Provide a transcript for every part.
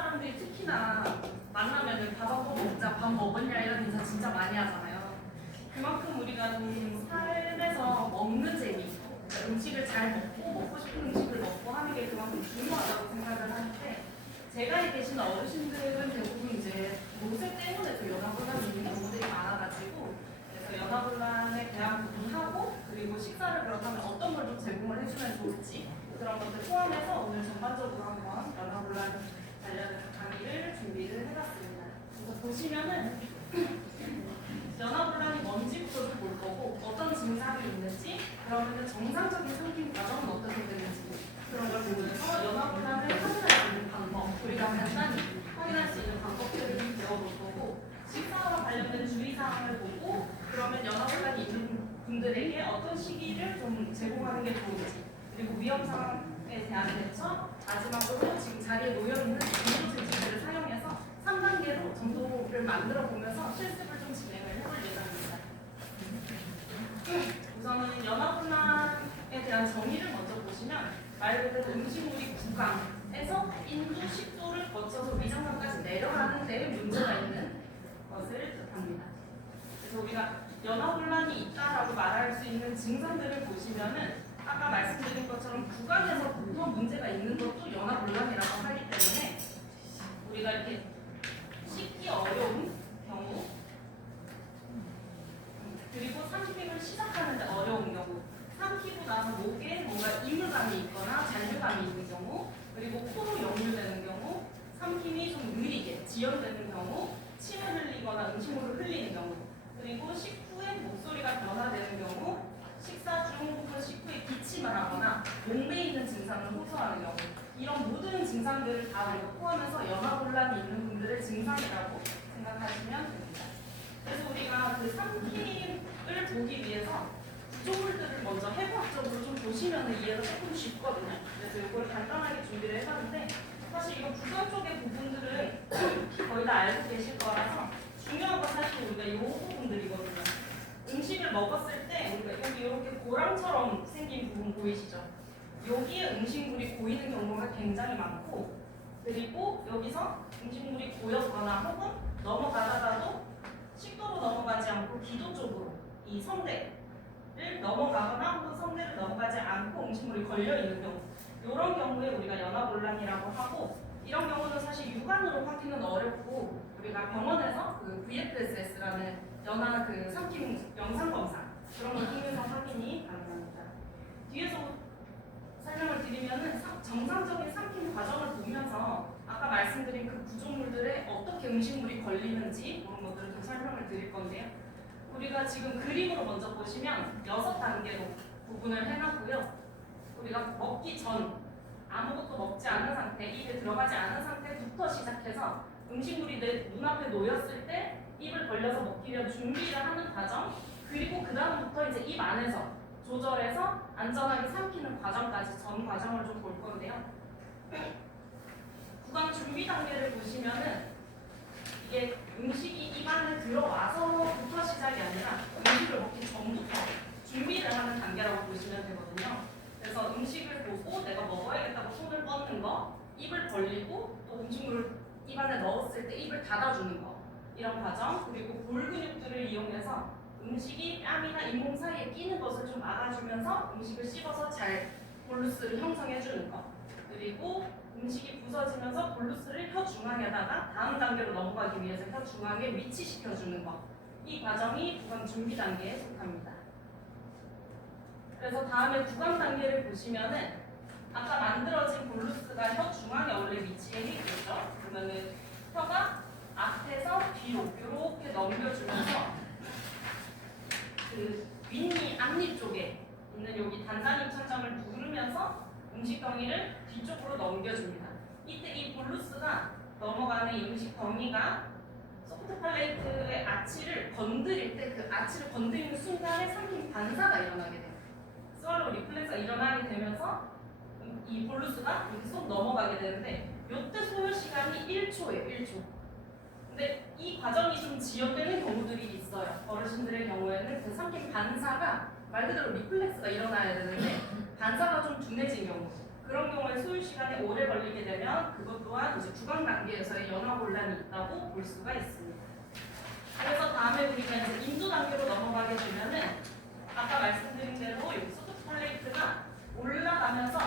사람들이 특히나 만나면은 밥 한 번 먹자, 밥 먹었냐 이런 인사 진짜 많이 하잖아요. 그만큼 우리가 좀 삶에서 먹는 재미, 그러니까 음식을 잘 먹고 싶은 음식을 먹고 하는 게 그만큼 중요하다고 생각을 하는데, 제가 계신 어르신들은 대부분 이제 노쇠 때문에 좀 연화불란이 있는 경우들이 많아가지고, 그래서 연화불란에 대한 부분하고, 그리고 식사를 그렇다면 어떤 걸 좀 제공을 해주면 좋을지 그런 것들 포함해서 오늘 전반적으로 한번 연화불란 관련해서 강의를 준비를 해봤습니다. 그래서 보시면은 연화불란이 뭔지부터 좀 볼 거고, 어떤 증상이 있는지, 그러면 정상적인 삼킴 과정은 어떻게 되는지 그런 걸 보면서 연화불란을 확인할 수 있는 방법, 우리가 간단히 확인할 수 있는 방법들을 좀 배워볼 거고, 식사와 관련된 주의사항을 보고, 그러면 연화불란이 있는 분들에게 어떤 시기를 좀 제공하는 게 좋은지, 그리고 위험 상황에 대한 대처, 마지막으로 지금 자리에 놓여있는 정도 제품들을 사용해서 3단계로 정도를 만들어 보면서 실습을 좀 진행을 해볼 예정입니다. 우선은 연화불란에 대한 정의를 먼저 보시면, 말 그대로 음식물이 구강에서 인도, 식도를 거쳐서 위장관까지 내려가는 데에 문제가 있는 것을 뜻합니다. 그래서 우리가 연화불란이 있다라고 말할 수 있는 증상들을 보시면은, 아까 말씀드린 것처럼 구강에서부터 문제가 있는 것도 연화불란이라고 하기 때문에, 우리가 이렇게 씻기 어려운 경우, 그리고 삼킴을 시작하는데 어려운 경우, 삼키고 나서 목에 뭔가 이물감이 있거나 잔류감이 있는 경우, 그리고 코로 역류되는 경우, 삼킴이 좀 느리게 지연되는 경우, 침을 흘리거나 음식물을 흘리는 경우, 그리고 식후에 목소리가 변화되는 경우, 식사 중 혹은 식후에 기침을 하거나 목매이는 증상을 호소하는 경우, 이런 모든 증상들을 다 우리가 포함해서 연화불란이 있는 분들의 증상이라고 생각하시면 됩니다. 그래서 우리가 그 삼킴을 보기 위해서 구조물들을 먼저 해부학적으로 좀 보시면 이해가 조금 쉽거든요. 그래서 이걸 간단하게 준비를 해봤는데, 사실 이거 구강 쪽의 부분들은 거의 다 알고 계실 거라서 중요한 건 사실 우리가 이 부분들이거든요. 음식을 먹었을 때 우리가 여기 이렇게 고랑처럼 생긴 부분 보이시죠? 여기에 음식물이 고이는 경우가 굉장히 많고, 그리고 여기서 음식물이 고였거나 혹은 넘어가다가도 식도로 넘어가지 않고 기도 쪽으로 이 성대를 넘어가거나 혹은 성대를 넘어가지 않고 음식물이 걸려있는 경우, 이런 경우에 우리가 연화불란이라고 하고, 이런 경우는 사실 육안으로 확인은 어렵고 우리가 병원에서 그 VFSS라는 연화 그 삼킴 영상 검사 그런 걸 통해서 확인이 가능합니다. 뒤에서 설명을 드리면은 정상적인 삼킴 과정을 보면서 아까 말씀드린 그 구조물들에 어떻게 음식물이 걸리는지 그런 것들을 좀 설명을 드릴 건데요. 우리가 지금 그림으로 먼저 보시면 6단계로 구분을 해놨고요. 우리가 먹기 전 아무것도 먹지 않은 상태, 입에 들어가지 않은 상태부터 시작해서 음식물이 내 눈앞에 놓였을 때 입을 벌려서 먹기 위한 준비를 하는 과정, 그리고 그 다음부터 이제 입 안에서 조절해서 안전하게 삼키는 과정까지 전 과정을 좀 볼 건데요. 구강 준비 단계를 보시면은 이게 음식이 입 안에 들어와서부터 시작이 아니라 음식을 먹기 전부터 준비를 하는 단계라고 보시면 되거든요. 그래서 음식을 보고 내가 먹어야겠다고 손을 뻗는 거, 입을 벌리고 또 음식물을 입 안에 넣었을 때 입을 닫아주는 거, 이런 과정, 그리고 볼 근육들을 이용해서 음식이 뺨이나 잇몸 사이에 끼는 것을 좀 막아주면서 음식을 씹어서 잘 볼루스를 형성해주는 것, 그리고 음식이 부서지면서 볼루스를 혀 중앙에다가 다음 단계로 넘어가기 위해서 혀 중앙에 위치시켜주는 것, 이 과정이 구강 준비 단계에 속합니다. 그래서 다음에 구강 단계를 보시면은 아까 만들어진 볼루스가 혀 중앙에 원래 위치해 있겠죠. 그러면은 혀가 앞에서 뒤로 이렇게 넘겨주면서 그 윗니 앞니 쪽에 있는 여기 단산입 천장을 누르면서 음식 덩이를 뒤쪽으로 넘겨줍니다. 이때 이 볼루스가 넘어가는 이 음식 덩이가 소프트 팔레이트의 아치를 건드릴 때 그 아치를 건드리는 순간에 삼킴 반사가 일어나게 돼요. 스왈로우 리플렉스가 일어나게 되면서 이 볼루스가 이렇게 쏙 넘어가게 되는데, 이때 소요 시간이 1초예요. 1초. 근데 이 과정이 좀 지연되는 경우들이 있어요. 어르신들의 경우에는 그 삼킴 반사가 말 그대로 리플렉스가 일어나야 되는데 반사가 좀 둔해진 경우, 그런 경우에 소요 시간이 오래 걸리게 되면 그것 또한 이제 구강 단계에서의 연화곤란이 있다고 볼 수가 있습니다. 그래서 다음에 우리가 이제 인도 단계로 넘어가게 되면은 아까 말씀드린 대로 여기 소프트 플레이트가 올라가면서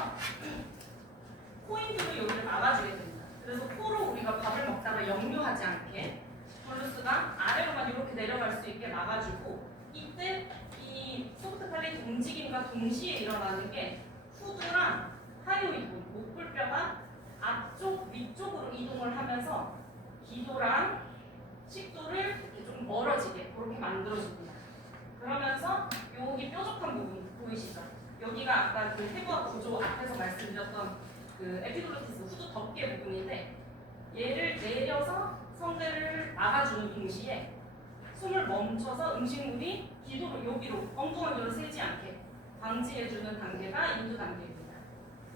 포인트로 여기를 막아주게 됩니다. 그래서 코로 우리가 밥을 먹다가 역류하지 않게 볼루스가 아래로만 이렇게 내려갈 수 있게 막아주고, 이때 이 소프트 플레이트 움직임과 동시에 일어나는 게 후두랑 하요이드, 목불뼈가 앞쪽, 위쪽으로 이동을 하면서 기도랑 식도를 이렇게 좀 멀어지게 그렇게 만들어줍니다. 그러면서 여기 뾰족한 부분 보이시죠? 여기가 아까 그 해부학 구조 앞에서 말씀드렸던 그 에피글로티스 후두 덮개 부분인데, 얘를 내려서 성대를 막아주는 동시에 숨을 멈춰서 음식물이 기도로 여기로 엉뚱한 데로 새지 않게 방지해주는 단계가 인두 단계입니다.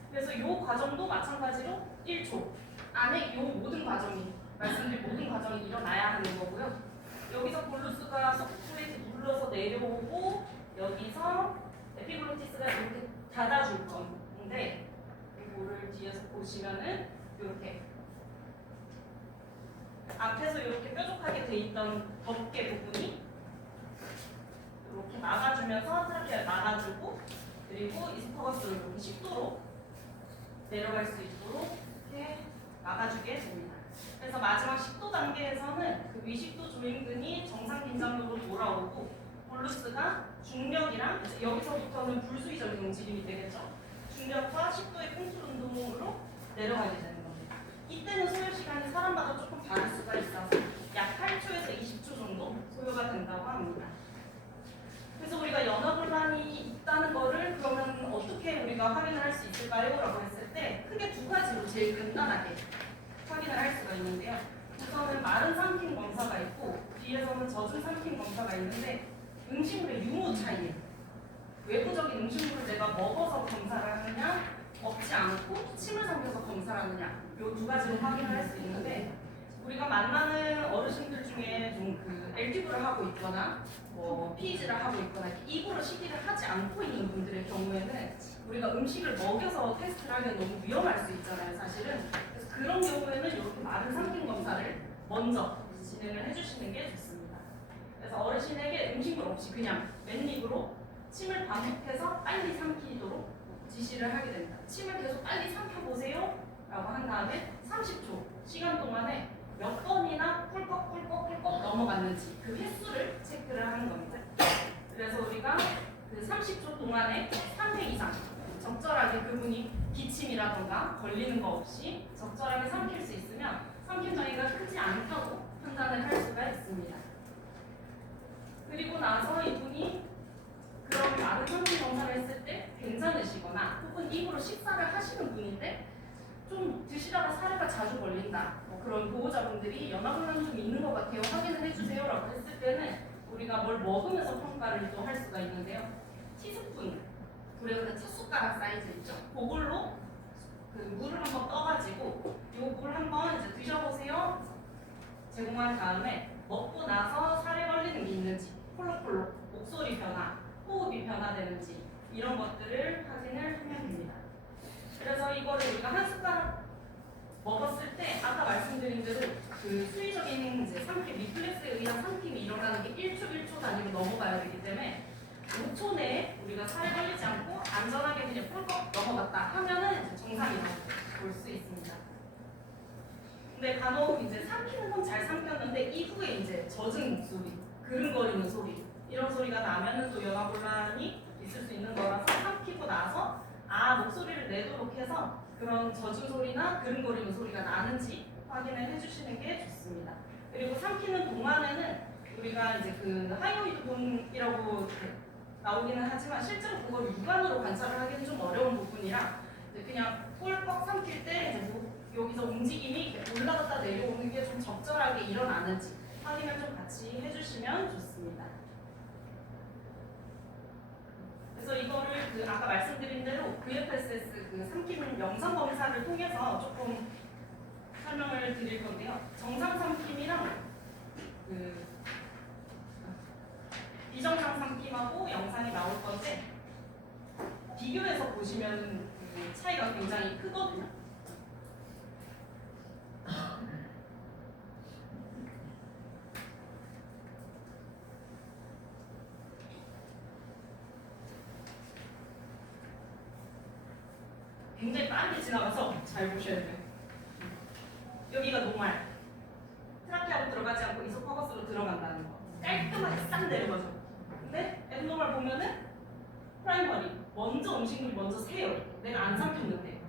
그래서 이 과정도 마찬가지로 1초 안에 이 모든 과정이, 말씀드린 모든 과정이 일어나야 하는 거고요. 여기서 볼루스가 소프트웨이트 눌러서 내려오고 여기서 에피글로티스가 이렇게 닫아줄 건데, 이거를 뒤에서 보시면은 이렇게 앞에서 이렇게 뾰족하게 돼 있던 덮개 부분이 이렇게 막아주면서 트라키를 막아주고, 그리고 이스퍼거스를 이렇게 식도로 내려갈 수 있도록 이렇게 막아주게 됩니다. 그래서 마지막 식도 단계에서는 그 위식도 조임근이 정상 긴장으로 돌아오고, 볼루스가 중력이랑 여기서부터는 불수의적인 움직임이 되겠죠. 중력과 식도의 꽁투 운동으로 내려가게 되는 겁니다. 이때는 소요 시간이 사람마다 조금 다를 수가 있어서 약 8초에서 20초 정도 소요가 된다고 합니다. 그래서 우리가 연화곤란이 있다는 거를 그러면 어떻게 우리가 확인을 할 수 있을까요? 라고 했을 때 크게 두 가지로 제일 간단하게 확인을 할 수가 있는데요. 우선은 마른 삼킴 검사가 있고, 뒤에서는 젖은 삼킴 검사가 있는데, 음식물의 유무 차이, 외부적인 음식물을 내가 먹어서 검사를 하느냐, 먹지 않고 침을 삼켜서 검사를 하느냐, 이 두 가지로 확인을 할 수 있는데, 우리가 만나는 어르신들 중에 좀 그 LTV를 하고 있거나 뭐 PEG를 하고 있거나 입으로 식이를 하지 않고 있는 분들의 경우에는 우리가 음식을 먹여서 테스트를 하기는 너무 위험할 수 있잖아요, 사실은. 그래서 그런 경우에는 이렇게 마른 삼킴 검사를 먼저 진행을 해주시는 게 좋습니다. 그래서 어르신에게 음식물 없이 그냥 맨입으로 침을 반복해서 빨리 삼키도록 지시를 하게 됩니다. 침을 계속 빨리 삼켜보세요 라고 한 다음에 30초 시간 동안에 몇 번이나 꿀꺽꿀꺽꿀꺽 넘어갔는지 그 횟수를 체크를 하는 겁니다. 그래서 우리가 그 30초 동안에 3회 이상 적절하게 그분이 기침이라던가 걸리는 거 없이 적절하게 삼킬 수 있으면 삼킴 장애가 크지 않다고 판단을 할 수가 있습니다. 그리고 나서 이분이 그런 마른 삼킴 검사를 했을 때 괜찮으시거나 혹은 입으로 식사를 하시는 분인데 좀 드시다가 사례가 자주 걸린다, 뭐 그런 보호자분들이 연화곤란이 좀 있는 것 같아요, 확인을 해주세요 라고 했을 때는 우리가 뭘 먹으면서 평가를 또 할 수가 있는데요. 티스푼, 우리가 그 첫 숟가락 사이즈 있죠? 그걸로 그 물을 한번 떠가지고 이 물 한번 이제 드셔보세요 제공한 다음에 먹고 나서 살에 걸리는 게 있는지, 콜록콜록 목소리 변화, 호흡이 변화되는지 이런 것들을 확인을 하면 됩니다. 그래서 이거를 우리가 한 숟가락 먹었을 때 아까 말씀드린 대로 그 수의적인 이제 삼킴, 리플렉스에 의한 삼킴이 일어나는 게 1초 단위로 넘어가야 되기 때문에 5초 내에 우리가 살에 걸리지 않고 안전하게 그냥 꿀꺽 넘어갔다 하면은 이제 정상이라고 볼 수 있습니다. 근데 간혹 이제 삼키는 건 잘 삼켰는데 이후에 이제 젖은 목소리, 그릉거리는 소리 이런 소리가 나면은 또 연화곤란이 있을 수 있는 거라서 삼키고 나서 목소리를 내도록 해서 그런 젖은 소리나 그릉거리는 소리가 나는지 확인을 해주시는 게 좋습니다. 그리고 삼키는 동안에는 우리가 이제 그 하이오이드 본이라고 나오기는 하지만 실제로 그걸 육안으로 관찰을 하기는 좀 어려운 부분이라 이제 그냥 꿀꺽 삼킬 때 이제 뭐 여기서 움직임이 올라갔다 내려오는 게 좀 적절하게 일어나는지 확인을 좀 같이 해주시면 좋습니다. 그래서 이거를 그 아까 말씀드린 대로 VFSS 그 삼킴 영상 검사를 통해서 조금 설명을 드릴 건데요. 정상 삼킴이랑 그 비정상 삼킴하고 영상이 나올 건데 비교해서 보시면 차이가 굉장히 크거든요. 굉장히 빠르게 지나가서 잘 보셔야 돼요. 여기가 노말. 트라키하고 들어가지 않고 이소파거스로 들어간다는 거. 깔끔하게 싹 내려가죠. 근데 앱노말 보면은 프라이머리. 먼저 음식물이 먼저 새요. 내가 안 삼켰는데.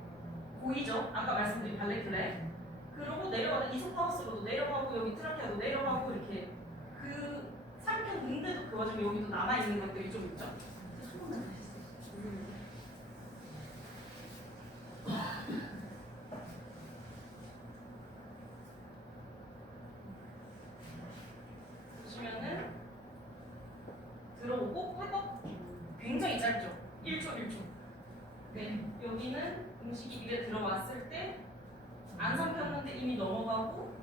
보이죠? 아까 말씀드린 발레클레. 그러고 내려가다 이소파거스로도 내려가고 여기 트라키하고 내려가고 이렇게 그 삼켰는데도 그 와중에 여기도 남아있는 것들이 좀 있죠? 한 번만 더 해주세요. 보시면은 들어오고 회복 굉장히 짧죠? 1초 1초. 네, 여기는 음식이 입에 들어왔을 때 안 삼켰는데 이미 넘어가고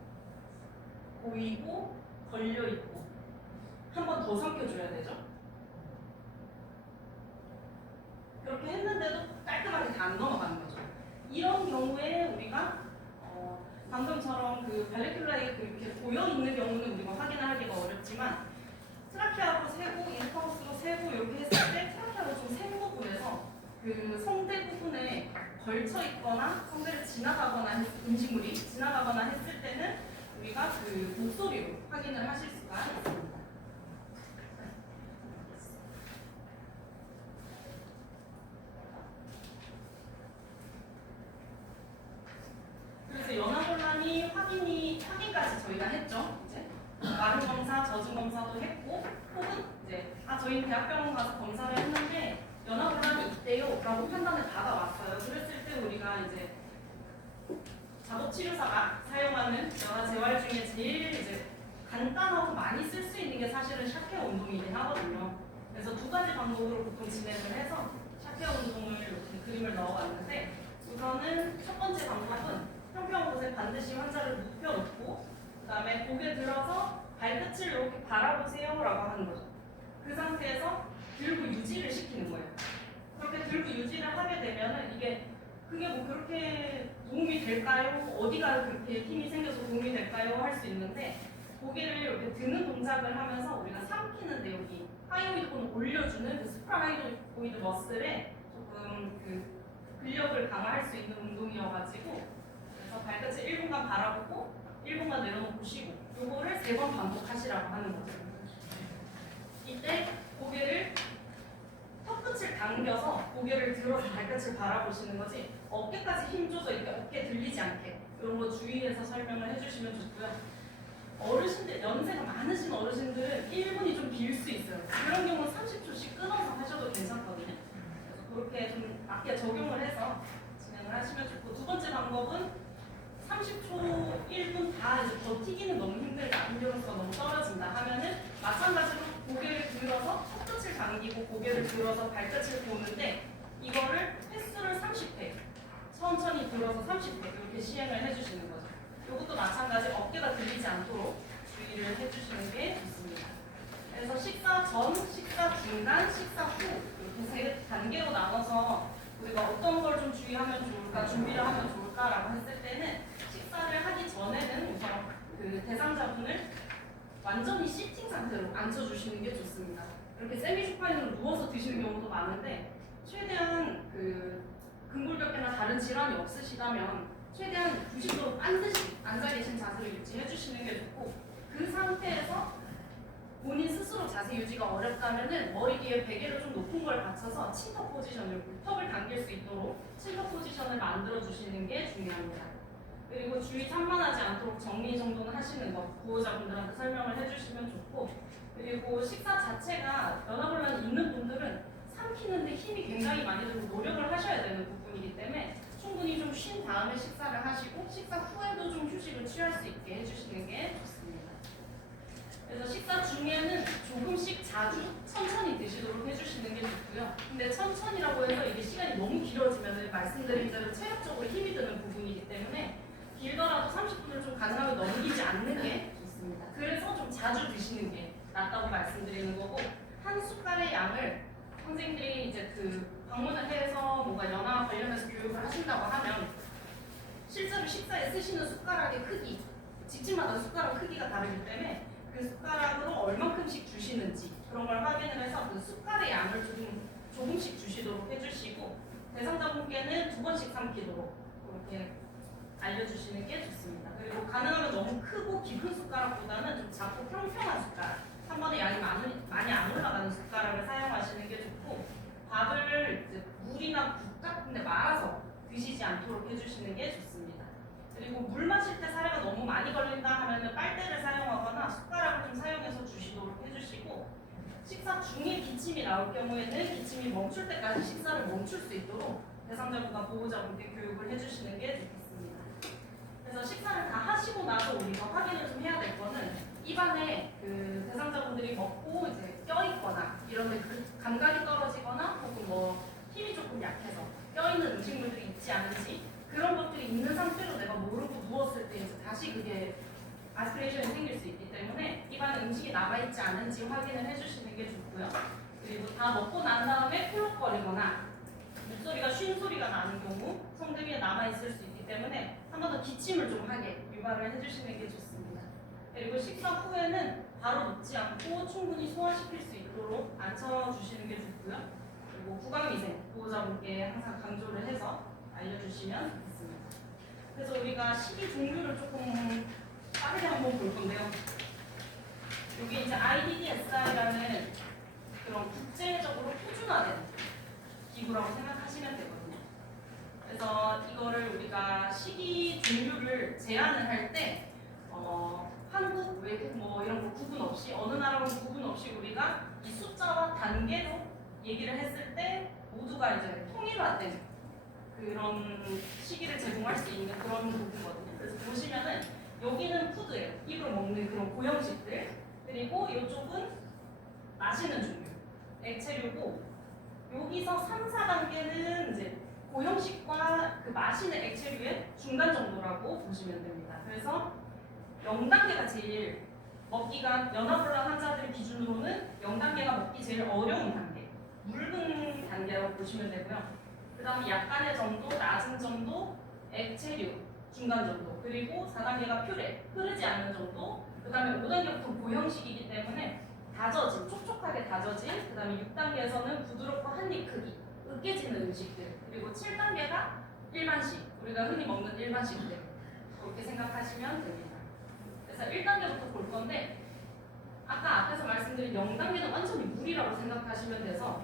보이고 걸려있고 한 번 더 삼켜줘야 되죠? 그렇게 했는데도 깔끔하게 다 안 넘어가는 거죠. 이런 경우에 우리가 방금처럼 그 발레큘라에 그렇게 보여 있는 경우는 우리가 확인을 하기가 어렵지만 트라키아로 세고 이소파거스로 세고 이렇게 했을 때 트라키아로 좀 센 부분에서 그 성대 부분에 걸쳐 있거나 성대를 지나가거나 음식물이 지나가거나 했을 때는 우리가 그 목소리로 확인을 하실 수가 있습니다. 그래서 연화곤란이 확인까지 저희가 했죠. 이제 마른 검사, 젖은 검사도 했고, 혹은 이제 저희 대학병원 가서 검사를 했는데 연화곤란이 있대요라고 판단을 받아왔어요. 그랬을 때 우리가 이제 작업치료사가 사용하는 연화 재활 중에 제일 이제 간단하고 많이 쓸 수 있는 게 사실은 샤케어 운동이긴 하거든요. 그래서 두 가지 방법으로 보통 진행을 해서 샤케어 운동을 이렇게 그림을 넣어왔는데 우선은 첫 번째 방법은 평평한 곳에 반드시 환자를 눕혀놓고 그 다음에 고개 들어서 발끝을 이렇게 바라보세요 라고 하는 거죠. 그 상태에서 들고 유지를 시키는 거예요. 그렇게 들고 유지를 하게 되면은 그게 뭐 그렇게 도움이 될까요? 어디가 그렇게 힘이 생겨서 도움이 될까요? 할 수 있는데 고개를 이렇게 드는 동작을 하면서 우리가 삼키는데 여기 하이오이드콘을 올려주는 그 수프라하이오이드 머슬에 조금 그 근력을 강화할 수 있는 운동이어가지고 그래서 발끝을 1분간 바라보고 1분간 내려놓고 쉬고 요거를 3번 반복하시라고 하는 거죠. 이때 고개를 턱끝을 당겨서 고개를 들어서 발끝을 바라보시는 거지 어깨까지 힘줘서 이렇게 어깨 들리지 않게 이런 거 주의해서 설명을 해주시면 좋고요. 어르신들, 연세가 많으신 어르신들은 1분이 좀 길 수 있어요. 그런 경우는 30초씩 끊어서 하셔도 괜찮거든요. 그래서 그렇게 좀 맞게 적용을 해서 진행을 하시면 좋고 두 번째 방법은 30초, 1분 다 이제 버티기는 너무 힘들다, 인력수가 너무 떨어진다 하면은 마찬가지로 고개를 들어서 턱끝을 당기고 고개를 들어서 발끝을 보는데 이거를 횟수를 30회, 천천히 들어서 30회 이렇게 시행을 해주시는 거죠. 이것도 마찬가지 어깨가 들리지 않도록 주의를 해주시는 게 좋습니다. 그래서 식사 전, 식사 중간, 식사 후 이렇게 3단계로 나눠서 우리가 어떤 걸 좀 주의하면 좋을까, 준비를 하면 좋을까라고 했을 때는 식사를 하기 전에는 우선 그 대상자분을 완전히 시팅 상태로 앉혀주시는 게 좋습니다. 이렇게 세미 슈파인으로 누워서 드시는 경우도 많은데 최대한 그 근골격계나 다른 질환이 없으시다면 최대한 90도 반드시 앉아 계신 자세를 유지해 주시는 게 좋고 그 상태에서 본인 스스로 자세 유지가 어렵다면은 머리 뒤에 베개를 좀 높은 걸 받쳐서 침터 포지션을 턱을 당길 수 있도록 침터 포지션을 만들어 주시는 게 중요합니다. 그리고 주의 산만하지 않도록 정리 정돈을 하시는 것 보호자분들한테 설명을 해주시면 좋고 그리고 식사 자체가 연화곤란이 있는 분들은 삼키는데 힘이 굉장히 많이 들고 노력을 하셔야 되는 부분이기 때문에 충분히 좀 쉰 다음에 식사를 하시고 식사 후에도 좀 휴식을 취할 수 있게 해주시는 게 좋습니다. 그래서 식사 중에는 조금씩 자주 천천히 드시도록 해주시는 게 좋고요. 근데 천천히라고 해서 이게 시간이 너무 길어지면 말씀드린 대로 체력적으로 힘이 드는 부분이기 때문에 길더라도 30분을 좀 가능하면 넘기지 않는 게 좋습니다. 그래서 좀 자주 드시는 게 낫다고 말씀드리는 거고 한 숟갈의 양을 선생님들이 이제 그 방문을 해서 뭔가 연화 관련해서 교육을 하신다고 하면 실제로 식사에 쓰시는 숟가락의 크기, 집집마다 숟가락 크기가 다르기 때문에 그 숟가락으로 얼만큼씩 주시는지 그런 걸 확인을 해서 그 숟갈의 양을 조금씩 주시도록 해주시고 대상자분께는 2번씩 삼키도록 그렇게 알려주시는 게 좋습니다. 그리고 가능하면 너무 크고 깊은 숟가락보다는 좀 작고 평평한 숟가락, 한 번에 양이 많이 안 올라가는 숟가락을 사용하시는 게 좋고 밥을 이제 물이나 국 같은 데 말아서 드시지 않도록 해주시는 게 좋습니다. 그리고 물 마실 때 사례가 너무 많이 걸린다 하면 빨대를 사용하거나 숟가락을 좀 사용해서 주시도록 해주시고 식사 중에 기침이 나올 경우에는 기침이 멈출 때까지 식사를 멈출 수 있도록 대상자분과 보호자분께 교육을 해주시는 게 좋겠습니다. 그래서 식사를 다 하시고 나서 우리가 확인을 좀 해야 될 거는 입안에 그 대상자분들이 먹고 이제 껴있거나 이런데 그 감각이 떨어지거나 혹은 뭐 힘이 조금 약해서 껴있는 음식물들이 있지 않은지 그런 것들이 있는 상태로 내가 모르고 누웠을 때 이제 다시 그게 아스피레이션이 생길 수 있기 때문에 입안에 음식이 남아있지 않은지 확인을 해주시는 게 좋고요. 그리고 다 먹고 난 다음에 콜록거리거나 목소리가 쉰 소리가 나는 경우 성대 위에 남아있을 수 있기 때문에 한 번 더 기침을 좀 하게 유발을 해주시는 게 좋습니다. 그리고 식사 후에는 바로 눕지 않고 충분히 소화시킬 수 있도록 앉혀주시는 게 좋고요. 그리고 구강위생 보호자분께 항상 강조를 해서 알려주시면 좋겠습니다. 그래서 우리가 식이 종류를 조금 빠르게 한번 볼 건데요. 이게 이제 IDDSI라는 그런 국제적으로 표준화된 기구라고 생각하시면 되거든요. 그래서 이거를 우리가 식이 종류를 제한을 할 때 한국, 외국 뭐 이런 거 구분 없이 어느 나라와 구분 없이 우리가 이 숫자와 단계로 얘기를 했을 때 모두가 이제 통일화된 그런 시기를 제공할 수 있는 그런 부분이거든요. 그래서 보시면은 여기는 푸드예요. 입으로 먹는 그런 고형식들. 그리고 이쪽은 마시는 종류, 액체류고 여기서 3, 4단계는 이제 고형식과 그 마시는 액체류의 중간 정도라고 보시면 됩니다. 그래서 0단계가 제일 먹기가 연화불안 환자들 기준으로는 0단계가 먹기 제일 어려운 단계, 묽은 단계라고 보시면 되고요. 그 다음에 약간의 정도, 낮은 정도, 액체류, 중간 정도, 그리고 4단계가 퓨레, 흐르지 않는 정도, 그 다음에 5단계부터 고형식이기 때문에 다져진, 촉촉하게 다져진, 그 다음에 6단계에서는 부드럽고 한입 크기, 으깨지는 음식들, 그리고 7단계가 일반식, 우리가 흔히 먹는 일반식들, 그렇게 생각하시면 됩니다. 그래서 1단계부터 볼 건데 아까 앞에서 말씀드린 0단계는 완전히 물이라고 생각하시면 돼서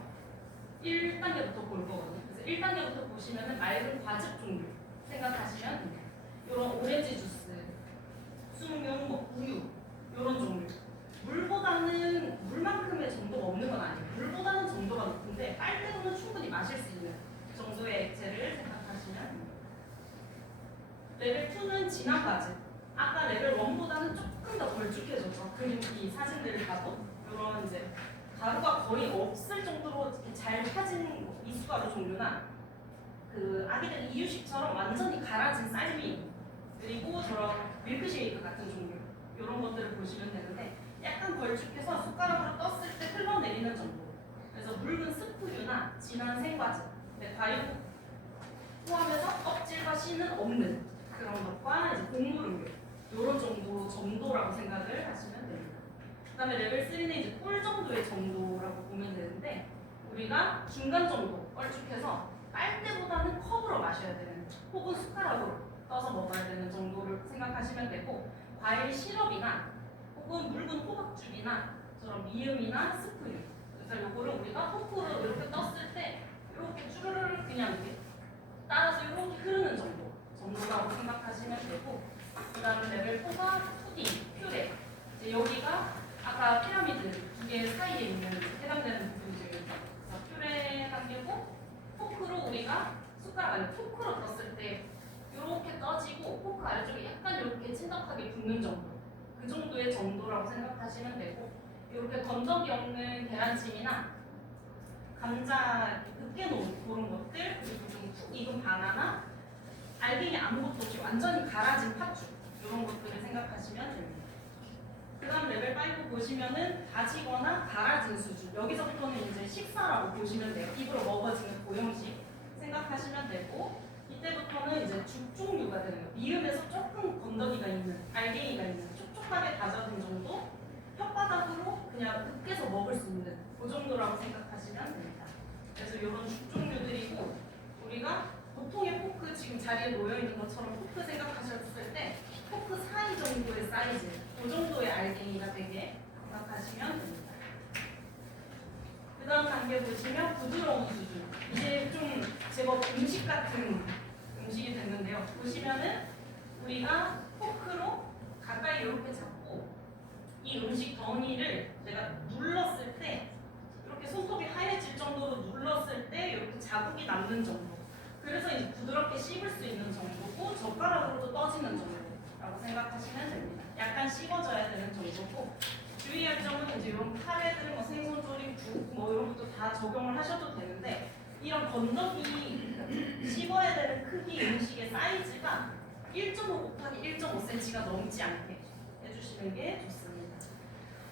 1단계부터 볼 거거든요. 그래서 1단계부터 보시면은 맑은 과즙 종류 생각하시면 됩니다. 이런 오렌지 주스, 숭늉, 뭐 우유 이런 종류. 물보다는 물만큼의 정도가 없는 건 아니에요. 물보다는 정도가 높은데 빨대로는 충분히 마실 수 있는 정도의 액체를 생각하시면 됩니다. 레벨 2는 진한 과즙. 아까 레벨 1보다는 조금 더 걸쭉해졌죠. 이 사진들을 봐도 이런 이제 가루가 거의 없을 정도로 이렇게 잘 타진 미숫가루 종류나 그 아기들 이유식처럼 완전히 갈아진 쌀미 그리고 저런 밀크쉐이크 같은 종류 이런 것들을 보시면 되는데 약간 걸쭉해서 숟가락으로 떴을 때 흘러내리는 정도. 그래서 묽은 스프류나 진한 생과즙, 과육 포함해서 껍질과 씨는 없는 그런 것과 이제 곡물 음료 이런 정도라고 생각을 하시면 됩니다. 그다음에 레벨 3는 이제 꿀 정도의 정도라고 보면 되는데 우리가 중간 정도 걸쭉해서 빨대보다는 컵으로 마셔야 되는 혹은 숟가락으로 떠서 먹어야 되는 정도를 생각하시면 되고 과일 시럽이나 혹은 묽은 호박죽이나 저런 미음이나 스프류 그래서 요거를 우리가 포크로 이렇게 떴을 때 이렇게 쭈르르 그냥 이렇게 따라서 이렇게 흐르는 정도라고 생각하시면 되고 그 다음에 레벨 4가 푸딩, 퓨레 이제 여기가 아까 피라미드 두 개 사이에 있는 해당되는 부분이죠. 그래서 퓨레 단계고 포크로 우리가 숟가락 안에 포크로 떴을 때 이렇게 떠지고 포크 아래쪽에 약간 이렇게 찐덕하게 붙는 정도 그 정도의 정도라고 생각하시면 되고 이렇게 건더기 없는 계란찜이나 감자 으깨놓은 그런 것들 그리고 좀 푹 익은 바나나 알갱이 아무것도 없이 완전히 갈아진 팥죽 이런 것들을 생각하시면 됩니다. 그다음 레벨 5 보시면은 다지거나 갈아진 수준. 여기서부터는 이제 식사라고 보시면 돼요. 입으로 먹어지는 고형식 생각하시면 되고, 이때부터는 이제 죽 종류가 되는 거예요. 미음에서 조금 건더기가 있는, 알갱이가 있는, 촉촉하게 다져진 정도, 혓바닥으로 그냥 으깨서 먹을 수 있는 그 정도라고 생각하시면 됩니다. 그래서 이런 죽 종류들이고, 우리가 보통의 포크 지금 자리에 놓여 있는 것처럼 포크 생각하셨을 때 포크 사이 정도의 사이즈, 그 정도의 알갱이가 되게 생각하시면 됩니다. 그 다음 단계 보시면 부드러운 수준. 이제 좀 제법 음식 같은 음식이 됐는데요. 보시면은 우리가 포크로 가까이 이렇게 잡고 이 음식 덩이를 내가 눌렀을 때 이렇게 손톱이 하얘질 정도로 눌렀을 때 이렇게 자국이 남는 정도. 그래서 이제 부드럽게 씹을 수 있는 정도고 젓가락으로도 떠지는 정도라고 생각하시면 됩니다. 약간 씹어져야 되는 정도고, 주의할 점은 이제 이런 카레들, 뭐 생선조림, 국, 뭐 이런 것도 다 적용을 하셔도 되는데, 이런 건더기 씹어야 되는 크기 음식의 사이즈가 1.5 곱하기 1.5cm가 넘지 않게 해주시는 게 좋습니다.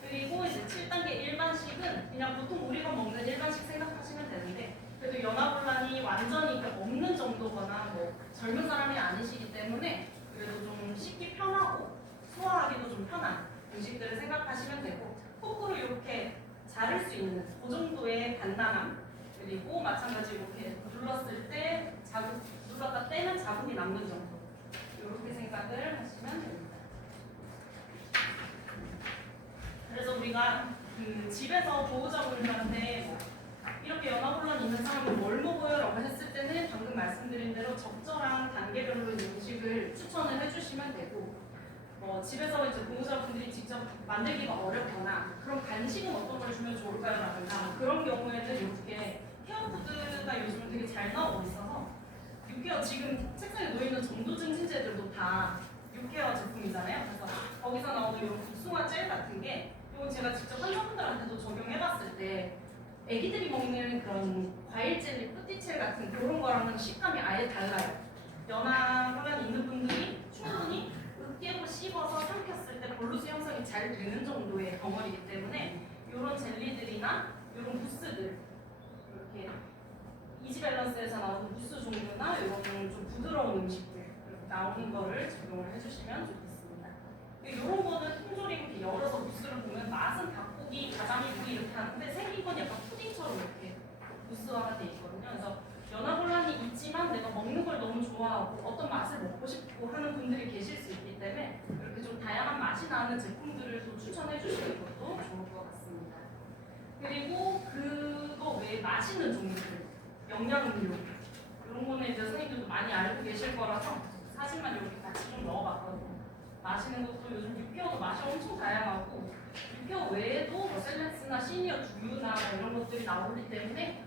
그리고 이제 7단계 일반식은 그냥 보통 우리가 먹는 일반식 생각하시면 되는데, 그래도 연하곤란이 완전히 없는 정도거나 뭐 젊은 사람이 아니시기 때문에 그래도 좀 씹기 편하고 소화하기도 좀 편한 음식들을 생각하시면 되고, 포크로 이렇게 자를 수 있는 그 정도의 간단함, 그리고 마찬가지로 이렇게 눌렀을 때 자국, 눌렀다 떼면 자국이 남는 정도, 이렇게 생각을 하시면 됩니다. 그래서 우리가 집에서 보호자분들한테 뭐 이렇게 연하곤란 있는 사람은 뭘 먹어요? 라고 했을 때는 방금 말씀드린 대로 적절한 단계별로 음식을 추천을 해주시면 되고, 집에서 이제 보호자분들이 직접 만들기가 어렵거나 그럼 간식은 어떤 걸 주면 좋을까요? 라든가 그런 경우에는 이렇게 헤어푸드가 요즘 되게 잘 나오고 있어서, 육케어 지금 책상에 놓여있는 전도증 신제들도 다 육케어 제품이잖아요. 그래서 거기서 나오는 이런 복숭아 젤 같은 게, 이건 제가 직접 환자분들한테도 적용해봤을 때 애기들이 먹는 그런 과일 젤리, 뿌띠첼 같은 그런 거랑은 식감이 아예 달라요. 연하곤란 있는 분들이 충분히 으깨고 씹어서 삼켰을 때 볼루스 형성이 잘 되는 정도의 덩어리이기 때문에 이런 젤리들이나 이런 무스들, 이렇게 이지밸런스에서 나오는 무스 종류나 이런 좀 부드러운 음식들 나오는 거를 적용을 해주시면 좋겠습니다. 이런 거는 통조림 이렇게 열어서 무스를 보면 맛은 닭고기, 가자미고기 이렇게 하는데 생긴 건 약간 푸딩처럼 이렇게 무스화가 돼 있거든요. 그래서 연하곤란이 있지만 내가 먹는 걸 너무 좋아하고 어떤 맛을 먹고 싶고 하는 분들이 계실 수 있기 때문에 이렇게 좀 다양한 맛이 나는 제품들을 또 추천해 주시는 것도 좋을 것 같습니다. 그리고 그거 외에 마시는 종류들, 영양음료 이런 거는 이제 선생님들도 많이 알고 계실 거라서 사진만 이렇게 같이 좀 넣어봤거든요. 마시는 것도 요즘 육케어도 맛이 엄청 다양하고, 육케어 외에도 뭐 셀렉스나 시니어 두유나 뭐 이런 것들이 나오기 때문에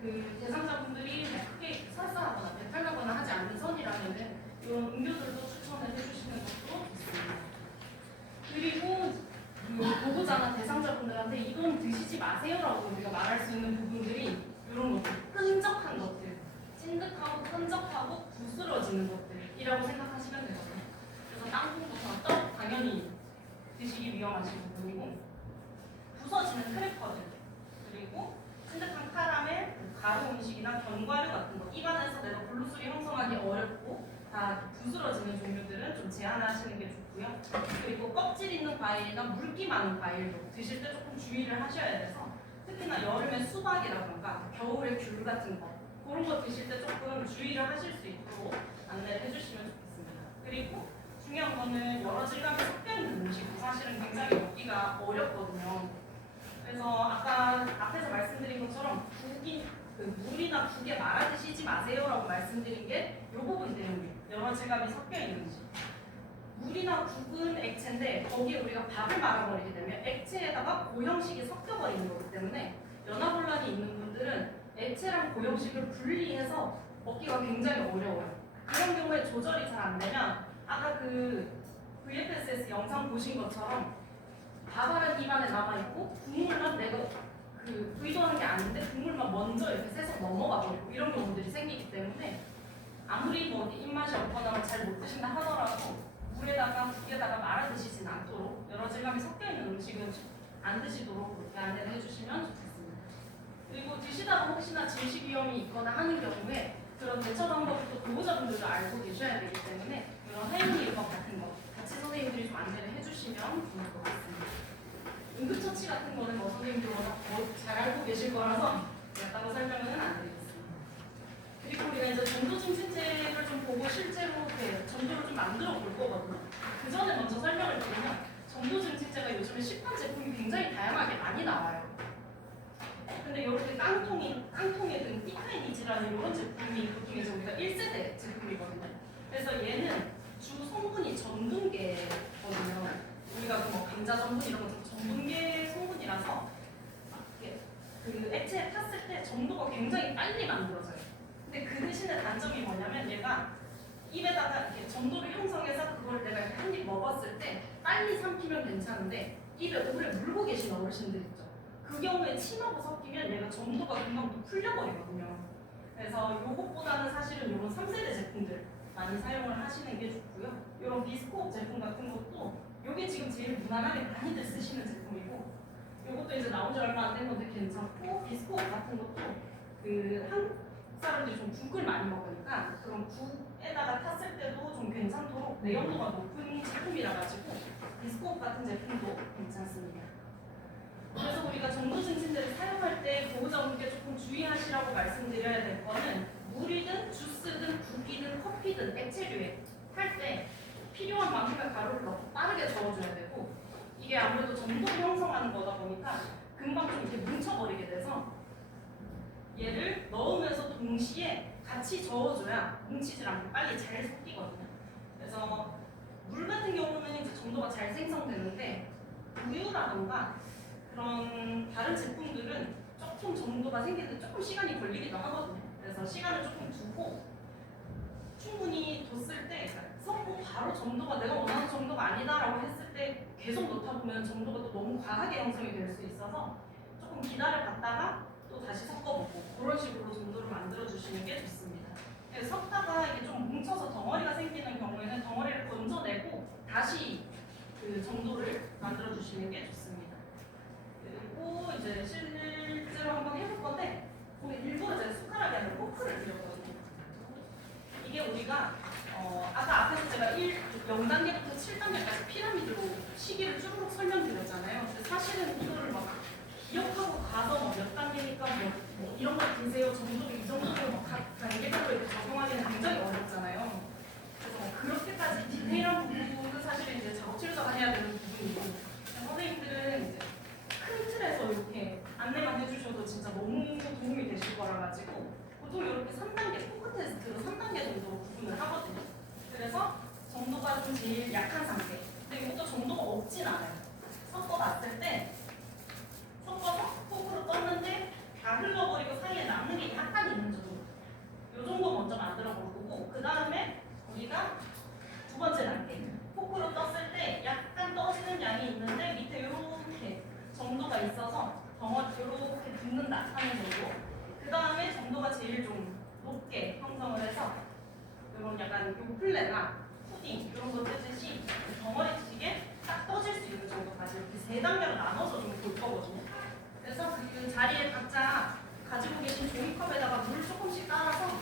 그 대상자분들이 뭐 크게 설사하거나 배탈나거나 하지 않는 선이라면은 이런 음료들도 추천을 해주시는 것도 좋습니다. 그리고 그 보호자나 대상자분들한테 이건 드시지 마세요라고 우리가 말할 수 있는 부분들이 이런 것들, 끈적한 것들, 찐득하고 끈적하고 부스러지는 것들이라고 생각하시면 되거든요. 그래서 땅콩부터 떡 당연히 드시기 위험하신 부분이고, 부서지는 크래커들, 그리고 찐득한 카라멜, 가루 음식이나 견과류 같은 거, 입안에서 내가 볼루스를 형성하기 어렵고 다 부스러지는 종류들은 좀 제한하시는 게 좋고요. 그리고 껍질 있는 과일이나 물기 많은 과일도 드실 때 조금 주의를 하셔야 돼서, 특히나 여름에 수박이라던가 겨울에 귤 같은 거, 그런 거 드실 때 조금 주의를 하실 수 있도록 안내를 해주시면 좋겠습니다. 그리고 중요한 거는 여러 질감이 섞여 있는 음식도 사실은 굉장히 먹기가 어렵거든요. 그래서 아까 앞에서 말씀드린 것처럼 물이나 국에 말아 드시지 마세요라고 말씀드린 게 이 부분 때문에 여러 질감이 섞여 있는 음식. 물이나 국은 액체인데 거기에 우리가 밥을 말아버리게 되면 액체에다가 고형식이 섞여버리는 거기 때문에 연하곤란이 있는 분들은 액체랑 고형식을 분리해서 먹기가 굉장히 어려워요. 그런 경우에 조절이 잘 안 되면 아까 그 VFSS 영상 보신 것처럼 밥알은 입안에 남아있고 국물만 내가 그 의도하는 게 아닌데 국물만 먼저 이렇게 새서 넘어가 버리고 이런 경우들이 생기기 때문에 아무리 뭐 입맛이 없거나 잘 못 드신다 하더라도 물에다가 국에다가 말아 드시진 않도록 여러 질감이 섞여 있는 음식은 안 드시도록 그렇게 안내를 해주시면 좋겠습니다. 그리고 드시다가 혹시나 질식 위험이 있거나 하는 경우에 그런 대처 방법을 또 보호자분들도 알고 계셔야 되기 때문에 이런 하연이유법 같은 거 같이 선생님들이 좀 안내를 해주시면 좋을 것 같습니다. 응급처치 같은 거는 뭐 선생님들 워낙 잘 알고 계실 거라서 따로 설명은 안 드리겠습니다. 그리고 우리가 이제 전도증 체제를 좀 보고 실제로 전도를 좀 만들어 볼 거거든요. 그 전에 먼저 설명을 드리면 전도증 체제가 요즘에 시판 제품이 굉장히 다양하게 많이 나와요. 근데 이렇게 깡통에 든 티카이니즈라는 이런 제품이 보통 이제 우리가 1세대 제품이거든요. 그래서 얘는 주 성분이 전분계거든요. 우리가 뭐 감자 전분 이런 거 전분계 성분이라서 그 액체에 탔을 때 점도가 굉장히 빨리 만들어져요. 근데 그 대신에 단점이 뭐냐면 얘가 입에다가 이렇게 점도를 형성해서 그걸 내가 이렇게 한 입 먹었을 때 빨리 삼키면 괜찮은데 입에 오래 물고 계신 어르신들 있죠. 그 경우에 침하고 섞이면 얘가 점도가 금방 또 풀려버리거든요. 그래서 요것보다는 사실은 이런 3세대 제품들 많이 사용을 하시는 게 좋고요. 이런 비스코업 제품 같은 것도 이게 지금 제일 무난하게 많이들 쓰시는 제품이고 이것도 이제 나온 지 얼마 안 된 건데 괜찮고 비스코업 같은 것도 그 한국 사람들이 좀 국을 많이 먹으니까 그런 국에다가 탔을 때도 좀 괜찮도록 내용도가 높은 제품이라 가지고 비스코업 같은 제품도 괜찮습니다. 그래서 우리가 전도증 침대를 사용할 때 보호자분께 조금 주의하시라고 말씀드려야 될 거는 물이든 주스든 국이든 커피든 액체류에 할 때 필요한 만큼의 가루를 넣고 빠르게 저어줘야 되고 이게 아무래도 점도를 형성하는 거다 보니까 금방 좀 이렇게 뭉쳐버리게 돼서 얘를 넣으면서 동시에 같이 저어줘야 뭉치질 않고 빨리 잘 섞이거든요. 그래서 물 같은 경우는 이제 점도가 잘 생성되는데 우유라던가 그런 다른 제품들은 조금 점도가 생기는데 조금 시간이 걸리기도 하거든요. 그래서 시간을 조금 두고 충분히 뒀을 때 섞고 바로 점도가 내가 원하는 점도가 아니다라고 했을 때 계속 넣다 보면 점도가 또 너무 과하게 형성이 될 수 있어서 조금 기다려봤다가 또 다시 섞어보고 그런 식으로 점도를 만들어주시는 게 좋습니다. 섞다가 이게 좀 뭉쳐서 덩어리가 생기는 경우에는 덩어리를 건져내고 다시 그 점도를 만들어주시는 게 좋습니다. 그리고 이제 실제로 한번 해볼 건데 우리 일부러 제가 숟가락이 아니라 포크를 드렸거든요. 이게 우리가 아까 앞에서 제가 0단계부터 7단계까지 피라미드로 시기를 쭉 설명드렸잖아요. 근데 사실은 이거를 막 기억하고 가서 몇 단계니까 뭐 이런 거 드세요 정도로 이 정도로 각 단계별로 이렇게 적용하기는 굉장히 어렵잖아요. 그래서 그렇게까지 디테일한 부분은 사실 이제 작업치료자가 해야 되는 부분이고 선생님들은 이제 큰 틀에서 이렇게 안내만 해주셔도 진짜 너무 도움이 되실 거라 가지고 보통 이렇게 3단계 포크 테스트로 3단계 정도 구분을 하거든요. 그래서 정도가 좀 제일 약한 상태. 근데 이것도 정도가 없진 않아요. 섞어봤을 때 섞어서 포크로 떴는데 다 흘러버리고 사이에 남는 게 약간 있는 정도. 이 정도 먼저 만들어 볼 거고 그 다음에 우리가 두 번째 단계 포크로 떴을 때 약간 떠지는 양이 있는데 밑에 이렇게 정도가 있어서 덩어리 이렇게 붙는다 하는 정도. 그 다음에 정도가 제일 좀 높게 형성을 해서 이런 약간 요 플레나 푸딩 이런 거 뜨듯이 덩어리지게 딱 떠질 수 있는 정도까지 이렇게 세 단계로 나눠서 좀 볼 거거든요. 그래서 그 자리에 각자 가지고 계신 종이컵에다가 물 조금씩 따라서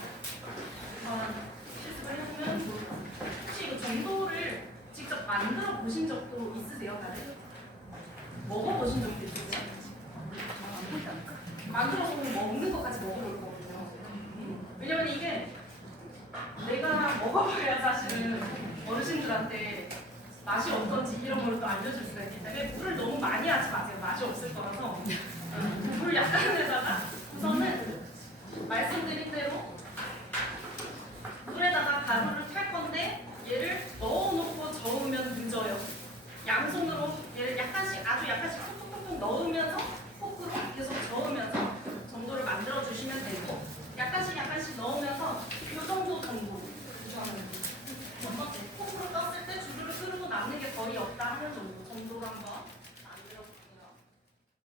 실습을 해보면 좋을 것 같아요. 혹시 이거 정도를 직접 만들어 보신 적도 있으세요, 다들? 먹어보신 적도 있으세요? 만들어 보면 먹는 것까지 먹어볼 거거든요. 왜냐면 이게 내가 먹어봐야 사실은 어르신들한테 맛이 어떤지 이런 걸 또 알려줄 수가 있기 때문에 물을 너무 많이 하지 마세요. 맛이 없을 거라서 물 약간에다가 우선은 말씀